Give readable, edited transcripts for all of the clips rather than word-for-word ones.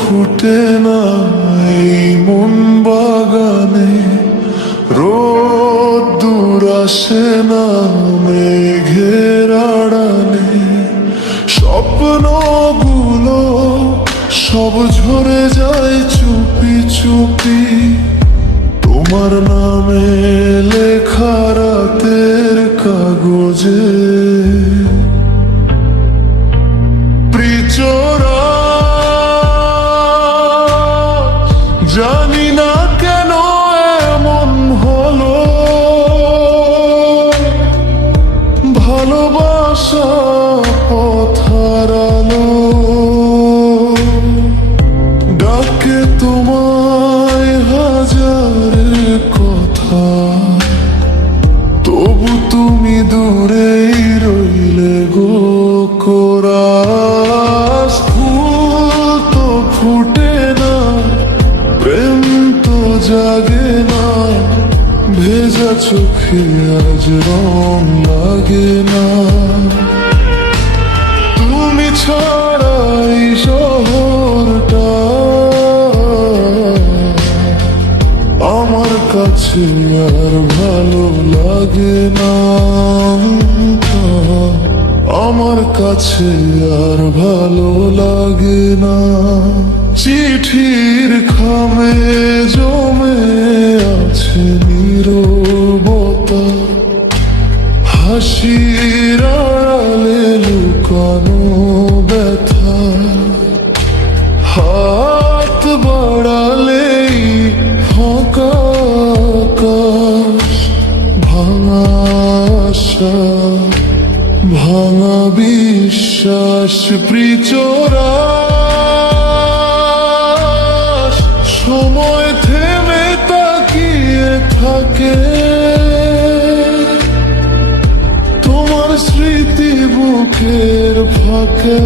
ফুটে না এই মন বাগানে, রোদ্দুর আসে না মেঘের আড়ালে, স্বপ্নগুলো সব ঝরে যায় চুপি চুপি, তোমার নামে লেখা রাতের কাগজে। জানি না কেন এমন হলো, ভালোবাসা পথ হারালো, ডাকে তোমায় হাজার কথা, তবু তুমি দূরেই রইলে গো কোরাস। ফুল তো ফুটে না, প্রেম তো জাগে না, ভেজা চোখে আজ রং লাগে না, তুমি ছাড়াই শহরটা আমার কাছে আর ভালো লাগে না, আমার কাছে আর ভালো লাগে না। চিঠির খামে জমে আছে নীরবতা, হাসির আড়ালে লুকানো ব্যথা, হাত বাড়ালেই ফাঁকা আকাশ, ভাঙা আশা ভাঙা বিশ্বাস, প্রিচোরা সময় থেমে তাকিয়ে থাকে, তোমার স্মৃতি বুকের ফাঁকে,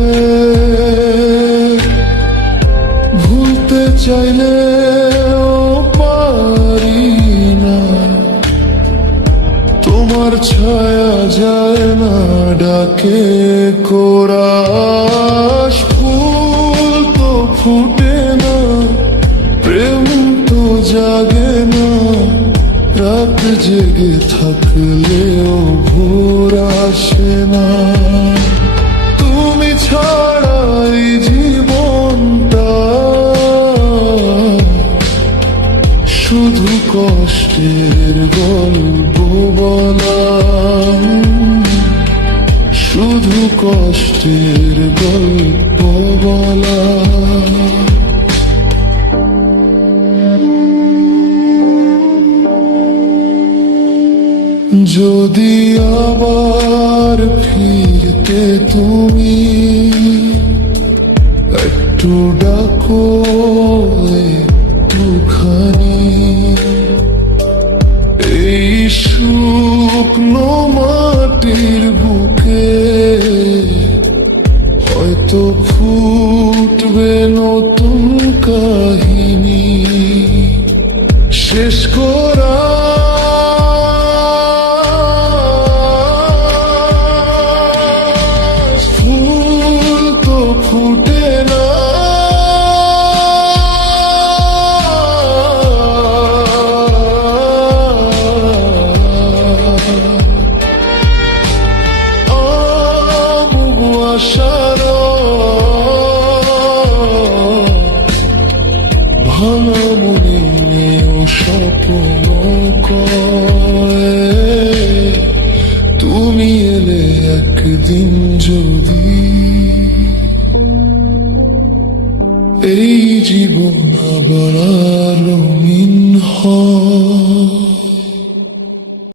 ভুলতে চাইলে পারি না, তোমার ছায়া যায় না ডাকে কোরাস। ফুল তো ফুটে না, প্রেম তো জাগে না, রাত জেগে থাকলেও ভোর আসে না, তুমি ছাড়াই জীবনটা শুধু কষ্টের গল্প বলা, শুধু কষ্টের গল্প বলা। যদি আবার ফিরতে তুমি একটু ডাকো, একটুখানি এই শুকনো মাটির বুকে হয়তো ফুটবে নতুন কাহিনী, শেষ করা ফুল তো ফুটে না, ভাঙা মনে নিয়েও স্বপ্ন কয়, তুমি এলে একদিন যদি এই জীবন আবার রঙিন হয়।